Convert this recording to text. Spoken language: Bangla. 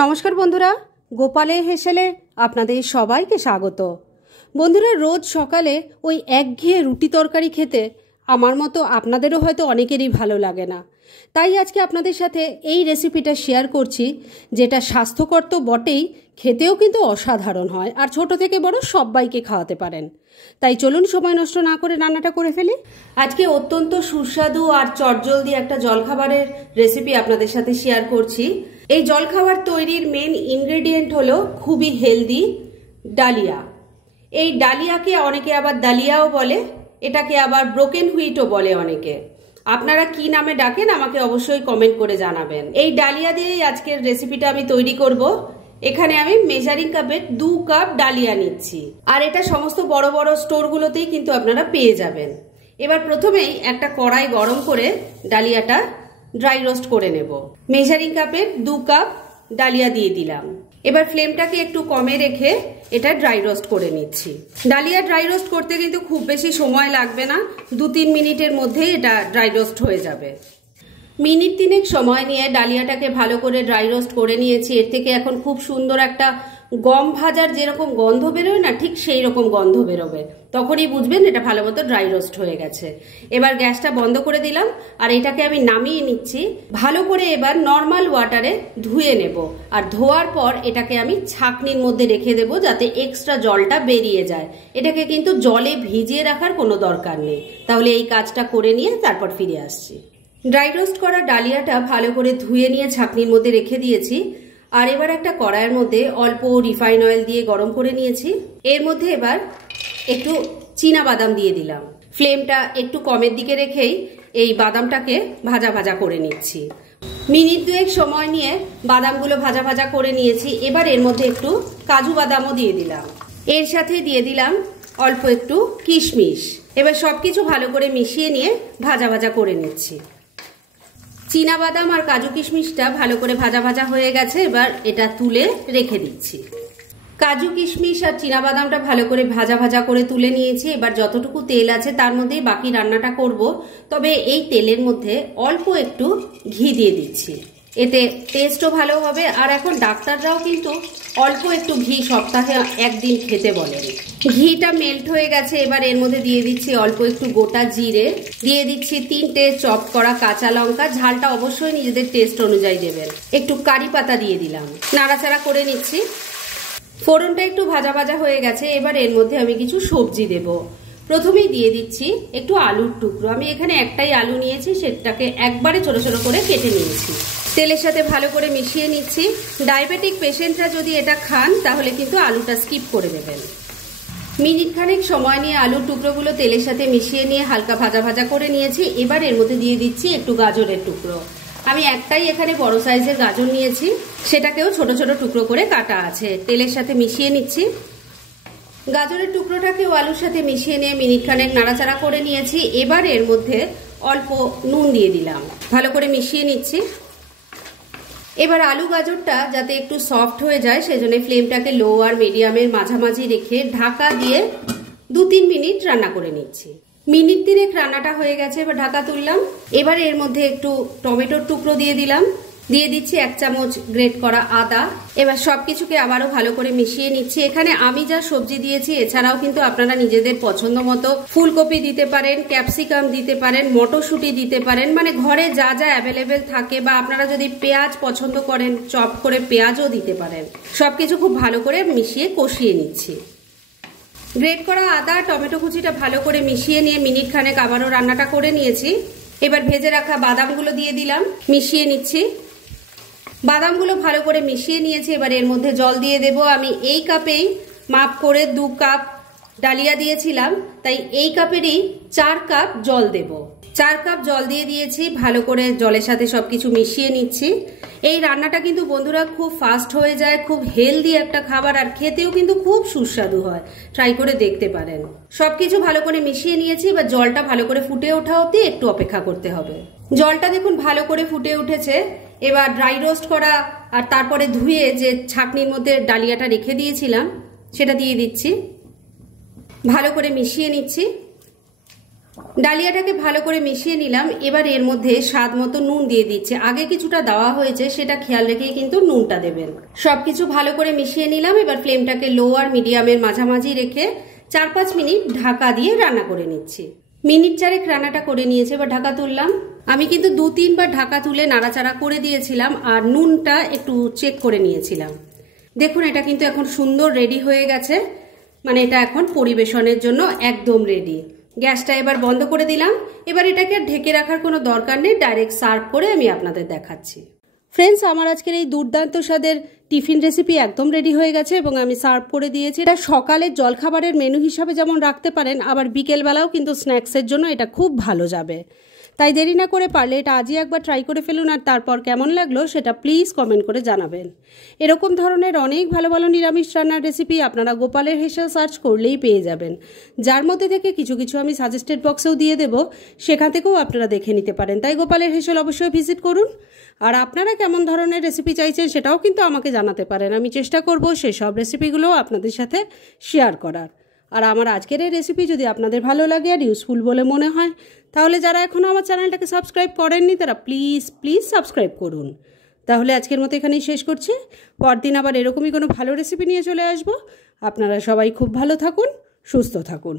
নমস্কার বন্ধুরা, গোপালে হেসেলে আপনাদের সবাইকে স্বাগত। বন্ধুরা, রোজ সকালে ওই একঘেয়ে রুটি তরকারি খেতে আমার মতো আপনাদেরও হয়তো অনেকেরই ভালো লাগে না। তাই আজকে আপনাদের সাথে এই রেসিপিটা শেয়ার করছি, যেটা স্বাস্থ্যকর তো বটেই, খেতেও কিন্তু অসাধারণ হয় আর ছোট থেকে বড় সবাইকে খাওয়াতে পারেন। তাই চলুন সময় নষ্ট না করে রান্নাটা করে ফেলি। আজকে অত্যন্ত সুস্বাদু আর চটজলদি একটা জলখাবারের রেসিপি আপনাদের সাথে শেয়ার করছি। এই জলখাবার তৈরির মেন ইনগ্রেডিয়েন্ট হলো খুবই হেলদি ডালিয়া। এই ডালিয়াকে অনেকে আবার দালিয়াও বলে, এটাকে আবার ব্রোকেন হুইটও বলে অনেকে। আপনারা কি নামে ডাকেন আমাকে অবশ্যই কমেন্ট করে জানাবেন। এই ডালিয়া দিয়েই আজকের রেসিপিটা আমি তৈরি করব। এখানে আমি মেজারিং কাপের 2 কাপ ডালিয়া নিচ্ছি, আর এটা সমস্ত বড় বড় স্টোরগুলোতেই কিন্তু আপনারা পেয়ে যাবেন। এবার প্রথমেই একটা কড়াই গরম করে ডালিয়াটা ড্রাই রোস্ট করে নেব। মেজারিং কাপের 2 কাপ ডালিয়া দিয়ে দিলাম। এবার ফ্লেমটাকে একটু কমে রেখে এটা ড্রাই রোস্ট করে নিচ্ছি। ডালিয়া ড্রাই রোস্ট করতে কিন্তু খুব বেশি সময় লাগবে না, 2-3 মিনিটের মধ্যেই এটা ড্রাই রোস্ট হয়ে যাবে। মিনিট 3 সময় নিয়ে ডালিয়াটাকে ভালো করে ড্রাই রোস্ট করে নিয়েছি। এর থেকে এখন খুব সুন্দর একটা গম ভাজার যেরকম গন্ধ বেরোয় না, ঠিক সেই রকম গন্ধ বেরোবে। তখনই বুঝবেন এটা ভালো মতো ড্রাই রোস্ট হয়ে গেছে। এবার গ্যাসটা বন্ধ করে দিলাম আর এটাকে আমি নামিয়ে নিচ্ছি। ভালো করে এবার নর্মাল ওয়াটারে ধুয়ে নেব, আর ধোয়ার পর এটাকে আমি ছাঁকনির মধ্যে রেখে দেব যাতে এক্সট্রা জলটা বেরিয়ে যায়। এটাকে কিন্তু জলে ভিজিয়ে রাখার কোনো দরকার নেই। তাহলে এই কাজটা করে নিয়ে তারপর ফিরে আসছি। ড্রাই রোস্ট করা ডালিয়াটা ভালো করে ধুয়ে নিয়ে ছাঁকনির মধ্যে রেখে দিয়েছি। আর এবার একটা কড়াইয়ের মধ্যে অল্প রিফাইন অয়েল দিয়ে গরম করে নিয়েছি। এর মধ্যে এবার একটু চীনা বাদাম দিয়ে দিলাম। ফ্লেমটা একটু কমের দিকে রেখেই এই বাদামটাকে ভাজা ভাজা করে নিচ্ছি। মিনিট 2 সময় নিয়ে বাদামগুলো ভাজা ভাজা করে নিয়েছি। এবার এর মধ্যে একটু কাজু বাদামও দিয়ে দিলাম। এর সাথে দিয়ে দিলাম অল্প একটু কিশমিশ। এবার সবকিছু ভালো করে মিশিয়ে নিয়ে ভাজা ভাজা করে নিচ্ছি। চীনা বাদাম আর কাজু কিশমিশটা ভালো করে ভাজা ভাজা হয়ে গেছে। এবার এটা তুলে রেখে দিচ্ছি। কাজু কিশমিশ আর চীনা বাদামটা ভালো করে ভাজা ভাজা করে তুলে নিয়েছি। এবার যতটুকু তেল আছে তার মধ্যেই বাকি রান্নাটা করব। তবে এই তেলের মধ্যে অল্প একটু ঘি দিয়ে দিচ্ছি, এতে টেস্টও ভালো হবে। আর এখন ডাক্তাররাও কিন্তু অল্প একটু ঘি সপ্তাহে 1 দিন খেতে বলেন। ঘিটা মেল্ট হয়ে গেছে। এবার এর মধ্যে দিয়ে দিচ্ছি অল্প একটু গোটা জিরে, দিয়ে দিচ্ছি 3টে চপ করা কাঁচা লঙ্কা। ঝালটা অবশ্যই নিজেদের টেস্ট অনুযায়ী দেবেন। একটু কারি পাতা দিয়ে দিলাম, নাড়াচাড়া করে নিচ্ছি। ফোড়নটা একটু ভাজা ভাজা হয়ে গেছে। এবার এর মধ্যে আমি কিছু সবজি দেব। প্রথমেই দিয়ে দিচ্ছি একটু আলুর টুকরো। আমি এখানে একটাই আলু নিয়েছি, সেটাকে একবারে ছোট ছোট করে কেটে নিয়েছি। তেলের সাথে ভালো করে মিশিয়ে নিচ্ছি। ডায়াবেটিক পেশেন্টরা যদি এটা খান তাহলে কিন্তু আলুটা স্কিপ করে দেবেন। মিনিট খানেক সময় নিয়ে আলুর টুকরোগুলো তেলের সাথে মিশিয়ে নিয়ে হালকা ভাজা ভাজা করে নিয়েছি। এবার এর মধ্যে দিয়ে দিচ্ছি একটু গাজরের টুকরো। আমি একটাই এখানে বড় সাইজের গাজর নিয়েছি, সেটাকেও ছোট ছোট টুকরো করে কাটা আছে। তেলের সাথে মিশিয়ে নিচ্ছি। গাজরের টুকরোটাকেও আলুর সাথে মিশিয়ে নিয়ে মিনিট খানেক নাড়াচাড়া করে নিয়েছি। এবার এর মধ্যে অল্প নুন দিয়ে দিলাম, ভালো করে মিশিয়ে নিচ্ছি। এবার আলু গাজরটা যাতে একটু সফট হয়ে যায় সেজন্য ফ্লেমটাকে লো আর মিডিয়ামের মাঝামাঝি রেখে ঢাকা দিয়ে 2-3 মিনিট রান্না করে নিচ্ছি। মিনিট 3 রান্নাটা হয়ে গেছে। এবার ঢাকা তুললাম। এবার এর মধ্যে একটু টমেটোর টুকরো দিয়ে দিলাম, দিয়ে দিচ্ছি 1 চামচ গ্রেট করা আদা। এবার সবকিছুকে আবারও ভালো করে মিশিয়ে নিচ্ছি। এখানে আমি যা সবজি দিয়েছি, এছাড়াও কিন্তু আপনারা নিজেদের পছন্দ মতো ফুলকপি দিতে পারেন, ক্যাপসিকাম দিতে পারেন, মটরশুঁটি দিতে পারেন, মানে ঘরে যা যা অ্যাভেলেবেল থাকে। বা আপনারা যদি পেঁয়াজ পছন্দ করেন চপ করে পেঁয়াজও দিতে পারেন। সবকিছু খুব ভালো করে মিশিয়ে কষিয়ে নিচ্ছি। গ্রেট করা আদা টমেটো কুচিটা ভালো করে মিশিয়ে নিয়ে মিনিট খানেক আবারও রান্নাটা করে নিয়েছি। এবার ভেজে রাখা বাদামগুলো দিয়ে দিলাম, মিশিয়ে নিচ্ছি। বাদামগুলো ভালো করে মিশিয়ে নিয়েছি। এবার এর মধ্যে জল দিয়ে দেব। আমি এই কাপেই মাপ করে 2 কাপ ডালিয়া দিয়েছিলাম, তাই এই কাপেরই 4 কাপ জল দেব। 4 কাপ জল দিয়ে দিয়েছি। ভালো করে জলের সাথে সবকিছু মিশিয়ে নিচ্ছি। এই রান্নাটা কিন্তু বন্ধুরা খুব ফাস্ট হয়ে যায়, খুব হেলদি একটা খাবার, আর খেতেও কিন্তু খুব সুস্বাদু হয়। ট্রাই করে দেখতে পারেন। সবকিছু ভালো করে মিশিয়ে নিয়েছি। এবার জলটা ভালো করে ফুটে ওঠা অবধি একটু অপেক্ষা করতে হবে। জলটা দেখুন ভালো করে ফুটে উঠেছে। এবার ড্রাই রোস্ট করা আর তারপরে ধুয়ে যে ছাঁকনির মধ্যে ডালিয়াটা রেখে দিয়েছিলাম সেটা দিয়ে দিচ্ছি, ভালো করে মিশিয়ে নিচ্ছি। ডালিয়াটাকে ভালো করে মিশিয়ে নিলাম। এবার এর মধ্যে স্বাদ মতো নুন দিয়ে দিচ্ছি। আগে কিছুটা দেওয়া হয়েছে, সেটা খেয়াল রেখেই কিন্তু নুনটা দেবেন। সবকিছু ভালো করে মিশিয়ে নিলাম। এবার ফ্লেমটাকে লো আর মিডিয়ামের মাঝামাঝি রেখে 4-5 মিনিট ঢাকা দিয়ে রান্না করে নিচ্ছি। মিনিট 4 রান্নাটা করে নিয়েছে, এবার ঢাকা তুললাম। আমি কিন্তু 2-3 বার ঢাকা তুলে নাড়াচাড়া করে দিয়েছিলাম আর নুনটা একটু চেক করে নিয়েছিলাম। দেখুন এটা কিন্তু এখন সুন্দর রেডি হয়ে গেছে, মানে এটা এখন পরিবেশনের জন্য একদম রেডি। গ্যাসটা এবার বন্ধ করে দিলাম। এবার এটাকে ঢেকে রাখার কোনো দরকার নেই, ডাইরেক্ট সার্ভ করে আমি আপনাদের দেখাচ্ছি। ফ্রেন্ডস, আমার আজকের এই দুর্দান্ত স্বাদের টিফিন রেসিপি একদম রেডি হয়ে গেছে এবং আমি সার্ভ করে দিয়েছি। এটা সকালের জলখাবারের মেনু হিসাবে যেমন রাখতে পারেন, আবার বিকেলবেলাও কিন্তু স্ন্যাক্সের জন্য এটা খুব ভালো যাবে। তাই দেরি না করে পারলে এটা আজই একবার ট্রাই করে ফেলুন, আর তারপর কেমন লাগলো সেটা প্লিজ কমেন্ট করে জানাবেন। এরকম ধরনের অনেক ভালো ভালো নিরামিষ রান্নার রেসিপি আপনারা গোপালের হেসেল সার্চ করলেই পেয়ে যাবেন, যার মধ্যে থেকে কিছু কিছু আমি সাজেস্টেড বক্সেও দিয়ে দেব, সেখান থেকেও আপনারা দেখে নিতে পারেন। তাই গোপালের হেসেল অবশ্যই ভিজিট করুন। আর আপনারা কেমন ধরনের রেসিপি চাইছেন সেটাও কিন্তু আমাকে জানাতে পারেন। আমি চেষ্টা করব সেসব রেসিপিগুলো আপনাদের সাথে শেয়ার করার। আর আমার আজকের এই রেসিপি যদি আপনাদের ভালো লাগে আর ইউজফুল বলে মনে হয়, তাহলে যারা এখনও আমার চ্যানেলটাকে সাবস্ক্রাইব করেননি তারা প্লিজ সাবস্ক্রাইব করুন। তাহলে আজকের মতো এখানেই শেষ করছি। পরদিন আবার এরকমই কোনো ভালো রেসিপি নিয়ে চলে আসবো। আপনারা সবাই খুব ভালো থাকুন, সুস্থ থাকুন।